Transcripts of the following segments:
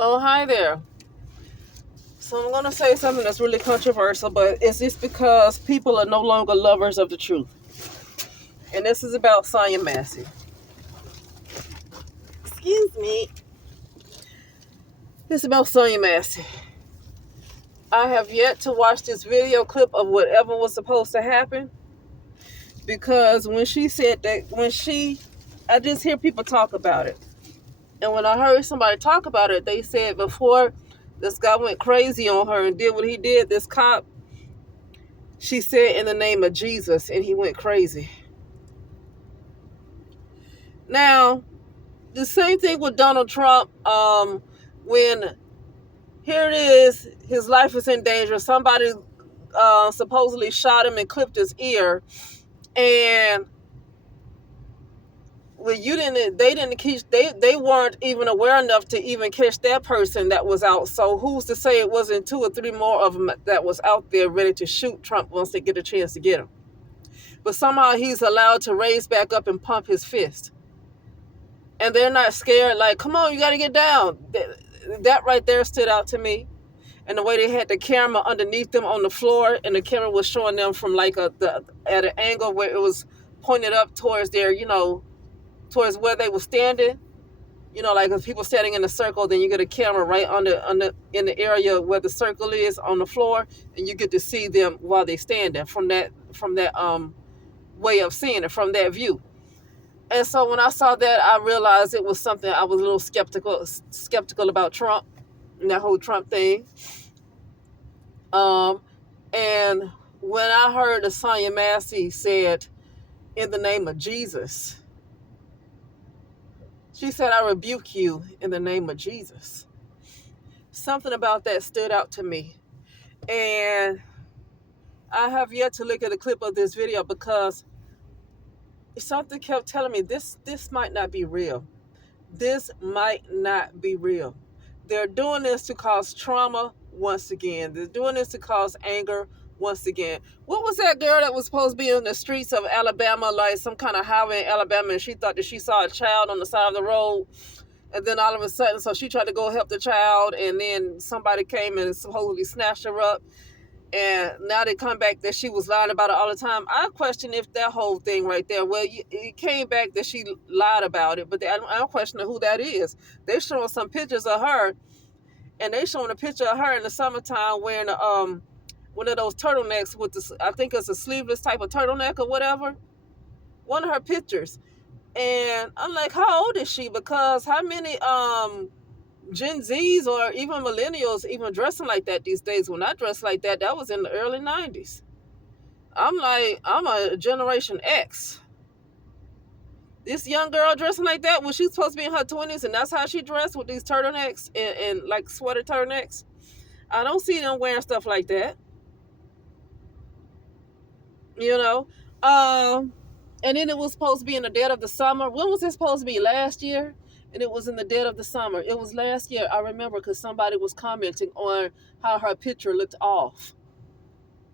Oh, hi there. So I'm going to say something that's really controversial, but it's just because people are no longer lovers of the truth. And this is about Sonya Massey. Excuse me. This is about Sonya Massey. I have yet to watch this video clip of whatever was supposed to happen because when she said that, I just hear people talk about it. And when I heard somebody talk about it, they said before this guy went crazy on her and did what he did, this cop, she said in the name of Jesus, and he went crazy. Now, the same thing with Donald Trump. When here it is, his life is in danger. Somebody supposedly shot him and clipped his ear, and they weren't even aware enough to even catch that person that was out. So who's to say it wasn't two or three more of them that was out there ready to shoot Trump once they get a chance to get him? But somehow he's allowed to raise back up and pump his fist. And they're not scared, like, come on, you got to get down. That right there stood out to me. And the way they had the camera underneath them on the floor, and the camera was showing them from like at an angle where it was pointed up towards their, towards where they were standing. Like if people standing in a circle, then you get a camera right under in the area where the circle is on the floor, and you get to see them while they standing from that way of seeing it, from that view. And so when I saw that, I realized it was something I was a little skeptical about Trump and that whole Trump thing. And when I heard that Sonya Massey said, in the name of Jesus, she said, I rebuke you in the name of Jesus. Something about that stood out to me. And I have yet to look at a clip of this video because something kept telling me this might not be real. This might not be real. They're doing this to cause trauma once again. They're doing this to cause anger once again. What was that girl that was supposed to be in the streets of Alabama, like some kind of highway in Alabama, and she thought that she saw a child on the side of the road, and then all of a sudden, so she tried to go help the child, and then somebody came and supposedly snatched her up, and now they come back that she was lying about it all the time. I question if that whole thing right there, well, it came back that she lied about it, but I'm questioning who that is. They're showing some pictures of her, and they showing a picture of her in the summertime wearing one of those turtlenecks with I think it's a sleeveless type of turtleneck or whatever. One of her pictures, and I'm like, how old is she? Because how many Gen Zs or even millennials even dressing like that these days? When I dressed like that, that was in the early 90s. I'm like, I'm a Generation X. This young girl dressing like that when she's supposed to be in her 20s, and that's how she dressed with these turtlenecks and like sweater turtlenecks. I don't see them wearing stuff like that. you know. And then it was supposed to be in the dead of the summer. When was it supposed to be? Last year? And it was in the dead of the summer. It was last year, I remember, because somebody was commenting on how her picture looked off.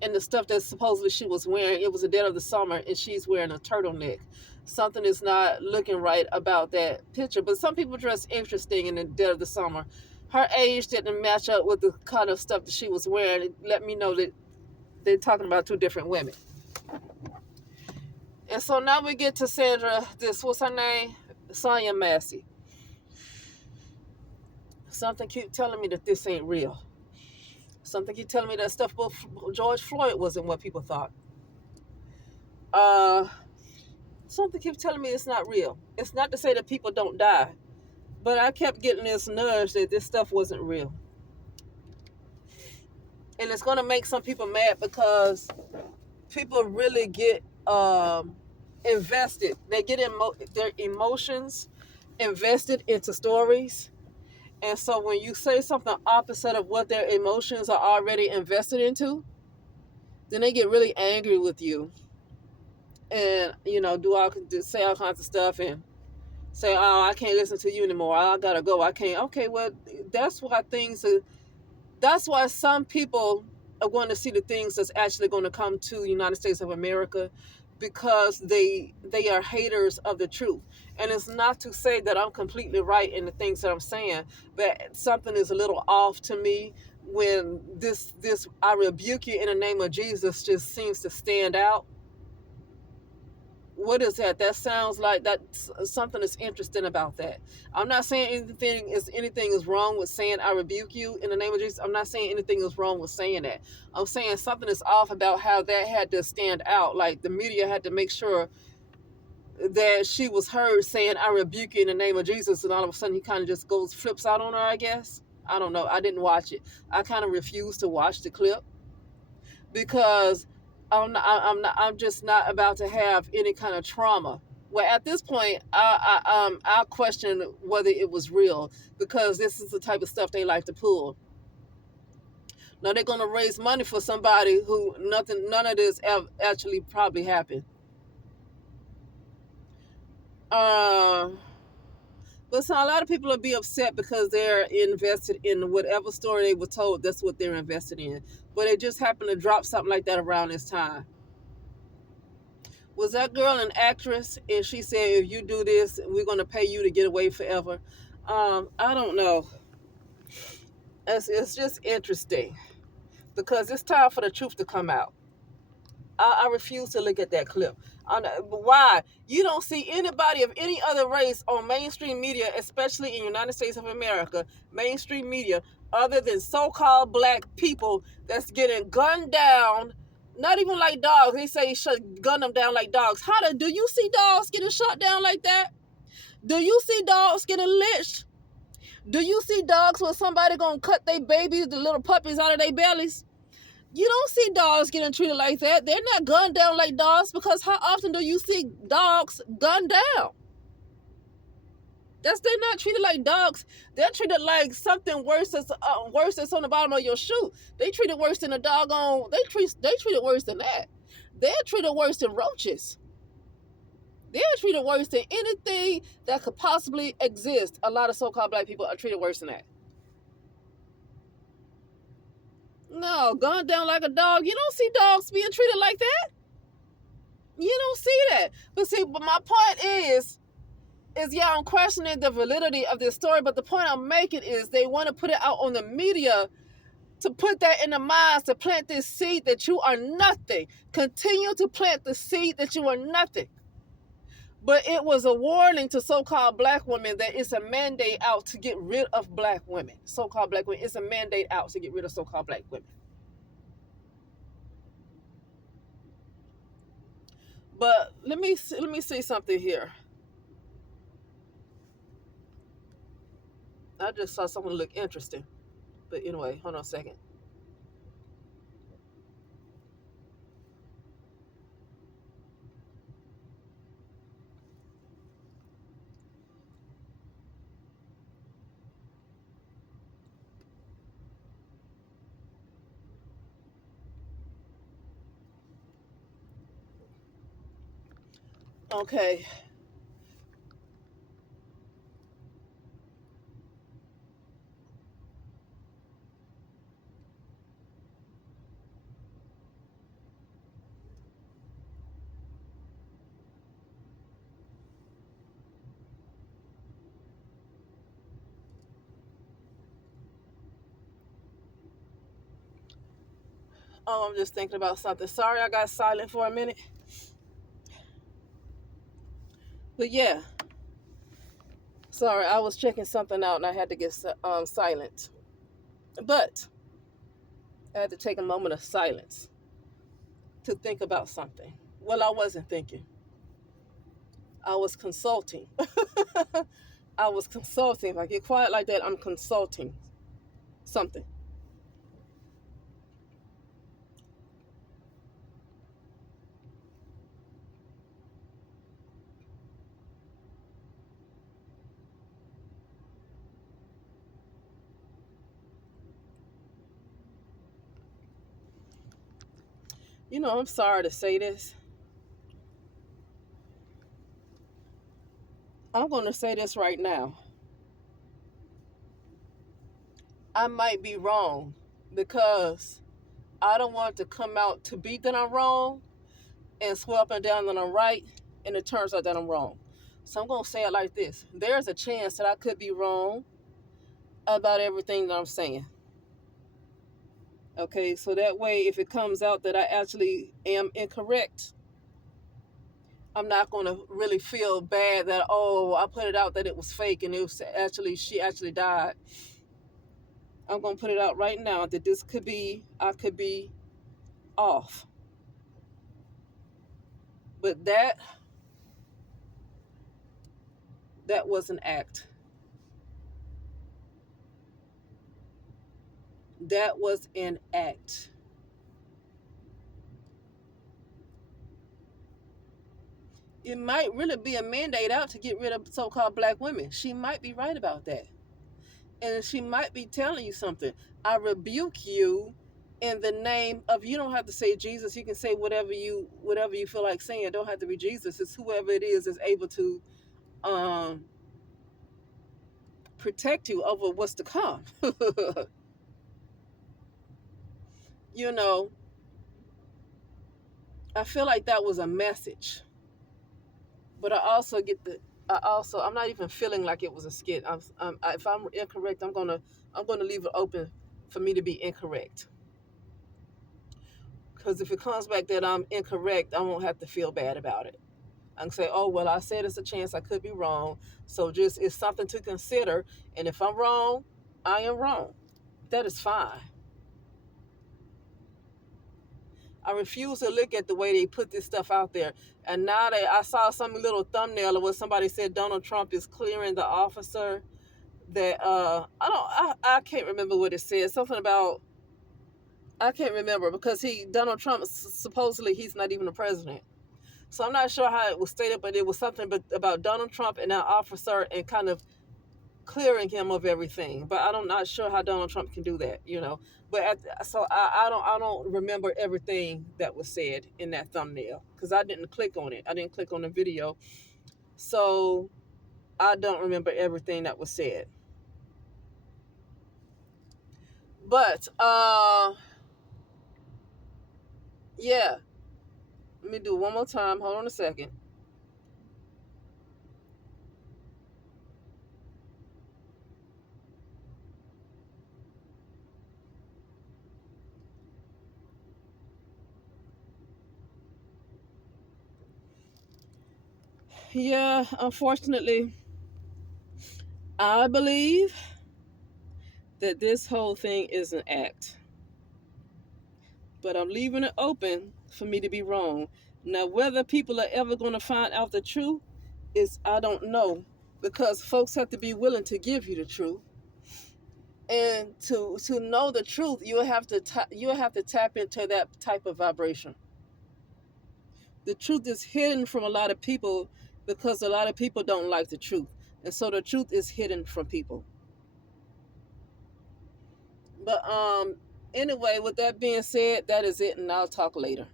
And the stuff that supposedly she was wearing, it was the dead of the summer, and she's wearing a turtleneck. Something is not looking right about that picture. But some people dress interesting in the dead of the summer. Her age didn't match up with the kind of stuff that she was wearing. It let me know that they're talking about two different women. And so now we get to Sandra, what's her name? Sonya Massey. Something keep telling me that this ain't real. Something keep telling me that stuff with George Floyd wasn't what people thought. Something keeps telling me it's not real. It's not to say that people don't die, but I kept getting this nudge that this stuff wasn't real. And it's going to make some people mad because people really get invested. They get their emotions invested into stories. And so when you say something opposite of what their emotions are already invested into, then they get really angry with you. And, say all kinds of stuff and say, oh, I can't listen to you anymore. I got to go. I can't. Okay, well, that's why some people are going to see the things that's actually going to come to the United States of America. because they are haters of the truth. And it's not to say that I'm completely right in the things that I'm saying, but something is a little off to me when this I rebuke you in the name of Jesus just seems to stand out. What is that? That sounds like that something is interesting about that. I'm not saying anything is wrong with saying I rebuke you in the name of Jesus. I'm not saying anything is wrong with saying that. I'm saying something is off about how that had to stand out. Like the media had to make sure that she was heard saying I rebuke you in the name of Jesus, and all of a sudden he kind of just flips out on her, I guess. I don't know. I didn't watch it. I kind of refused to watch the clip because I'm just not about to have any kind of trauma. Well, at this point, I question whether it was real, because this is the type of stuff they like to pull. Now they're gonna raise money for somebody who none of this actually probably happened. Uh, but so a lot of people will be upset because they're invested in whatever story they were told. That's what they're invested in. But it just happened to drop something like that around this time. Was that girl an actress? And she said, if you do this, we're going to pay you to get away forever. I don't know. It's just interesting because it's time for the truth to come out. I refuse to look at that clip. Why? You don't see anybody of any other race on mainstream media, especially in the United States of America, mainstream media, other than so-called black people that's getting gunned down. Not even like dogs. They say should gun them down like dogs. Do you see dogs getting shot down like that? Do you see dogs getting lynched? Do you see dogs when somebody gonna cut their babies, the little puppies out of their bellies? You don't see dogs getting treated like that. They're not gunned down like dogs, because how often do you see dogs gunned down? They're not treated like dogs. They're treated like something worse that's on the bottom of your shoe. They treat it worse than a doggone. They treat it worse than that. They're treated worse than roaches. They're treated worse than anything that could possibly exist. A lot of so-called black people are treated worse than that. No, gunned down like a dog. You don't see dogs being treated like that. You don't see that. But my point is yeah, I'm questioning the validity of this story, but the point I'm making is they want to put it out on the media to put that in the minds, to plant this seed that you are nothing. Continue to plant the seed that you are nothing. But it was a warning to so-called black women that it's a mandate out to get rid of black women. So-called black women. It's a mandate out to get rid of so-called black women. But let me say something here. I just saw someone look interesting. But anyway, hold on a second. Okay. Oh, I'm just thinking about something. Sorry I got silent for a minute. But yeah. Sorry, I was checking something out and I had to get silent. But I had to take a moment of silence to think about something. Well, I wasn't thinking. I was consulting. I was consulting. If I get quiet like that, I'm consulting something. You know, I'm sorry to say this. I'm going to say this right now. I might be wrong because I don't want to come out to be that I'm wrong. and swear up and down that I'm right, and it turns out that I'm wrong. So I'm going to say it like this. There's a chance that I could be wrong about everything that I'm saying. Okay, so that way, if it comes out that I actually am incorrect, I'm not going to really feel bad that, oh, I put it out that it was fake and it was actually, she actually died. I'm going to put it out right now that this could be, I could be off. But that was an act. That was an act. It might really be a mandate out to get rid of so-called black women. She might be right about that. And she might be telling you something. I rebuke you in the name of, you don't have to say Jesus. You can say whatever you feel like saying. It don't have to be Jesus. It's whoever it is able to um, protect you over what's to come. You know, I feel like that was a message. But I'm not even feeling like it was a skit. If I'm incorrect, I'm gonna leave it open for me to be incorrect. Because if it comes back that I'm incorrect, I won't have to feel bad about it. I can say, oh well, I said it's a chance I could be wrong. So just it's something to consider. And if I'm wrong, I am wrong. That is fine. I refuse to look at the way they put this stuff out there. And now that I saw some little thumbnail where somebody said Donald Trump is clearing the officer that I can't remember what it said. Something about, I can't remember because Donald Trump supposedly he's not even the president. So I'm not sure how it was stated, but it was something about Donald Trump and that officer and kind of clearing him of everything. But I'm not sure how Donald Trump can do that, you know. But I don't remember everything that was said in that thumbnail because I didn't click on it. I didn't click on the video, so I don't remember everything that was said. But yeah. Let me do it one more time. Hold on a second. Yeah, unfortunately, I believe that this whole thing is an act. But I'm leaving it open for me to be wrong. Now, whether people are ever going to find out the truth is, I don't know, because folks have to be willing to give you the truth. And to know the truth, you have to tap into that type of vibration. The truth is hidden from a lot of people because a lot of people don't like the truth. And so the truth is hidden from people. But anyway, with that being said, that is it, and I'll talk later.